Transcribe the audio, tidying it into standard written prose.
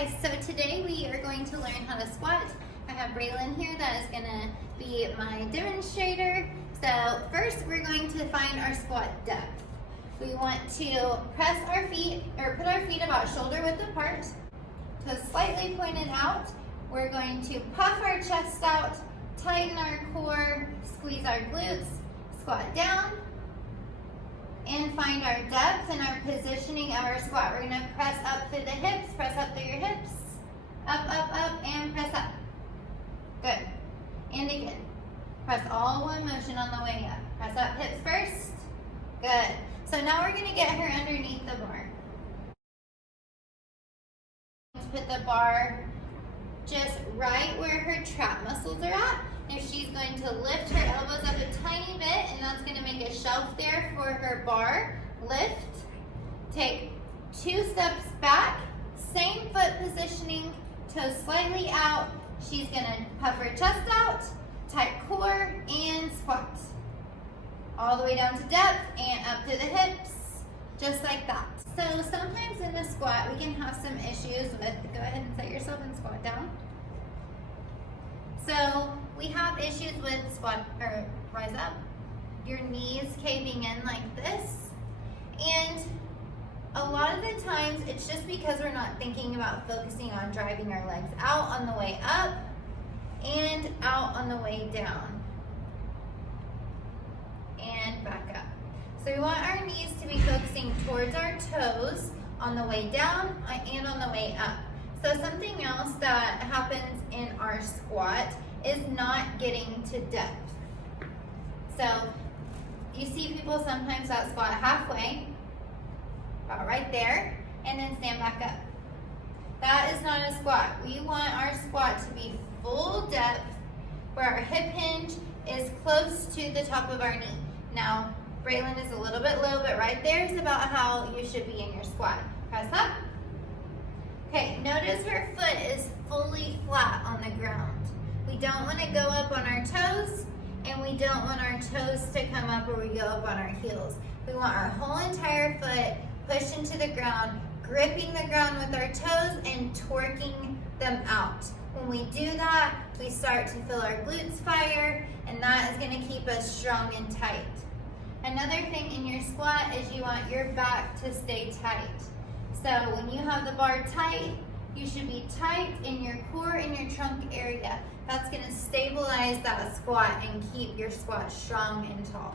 guys, so today we are going to learn how to squat. I have Braylon here that is going to be my demonstrator. So first we're going to find our squat depth. We want to press our feet, or put our feet about shoulder width apart, toes slightly pointed out. We're going to puff our chest out, tighten our core, squeeze our glutes, squat down, and find our depth and our positioning of our squat. We're going to press up through the hips, press up through your hips, up, and press up. Good. And again, press all one motion on the way up. Press up hips first. Good. So now we're going to get her underneath the bar. Let's put the bar just right where her trap muscles are at. If she's going to lift her elbows up a tiny bit, and that's going to make a shelf there for her bar. Lift, take 2 steps back, same foot positioning, toes slightly out. She's going to puff her chest out, tight core, and squat. All the way down to depth and up to the hips, just like that. So sometimes in the squat, we can have some issues with, go ahead and set yourself and squat down. So we have issues with squat, or rise up, your knees caving in like this. And a lot of the times it's just because we're not thinking about focusing on driving our legs out on the way up and out on the way down. And back up. So we want our knees to be focusing towards our toes on the way down and on the way up. So something else that happens in our squat is not getting to depth. So you see people sometimes that squat halfway, about right there, and then stand back up. That is not a squat. We want our squat to be full depth where our hip hinge is close to the top of our knee. Now, Braylon is a little bit low, but right there is about how you should be in your squat. Press up. Okay, notice her foot is fully flat on the ground. We don't want to go up on our toes, and we don't want our toes to come up where we go up on our heels. We want our whole entire foot pushed into the ground, gripping the ground with our toes and torquing them out. When we do that, we start to feel our glutes fire, and that is going to keep us strong and tight. Another thing in your squat is you want your back to stay tight. So when you have the bar tight, you should be tight in your core and your trunk area. That's going to stabilize that squat and keep your squat strong and tall.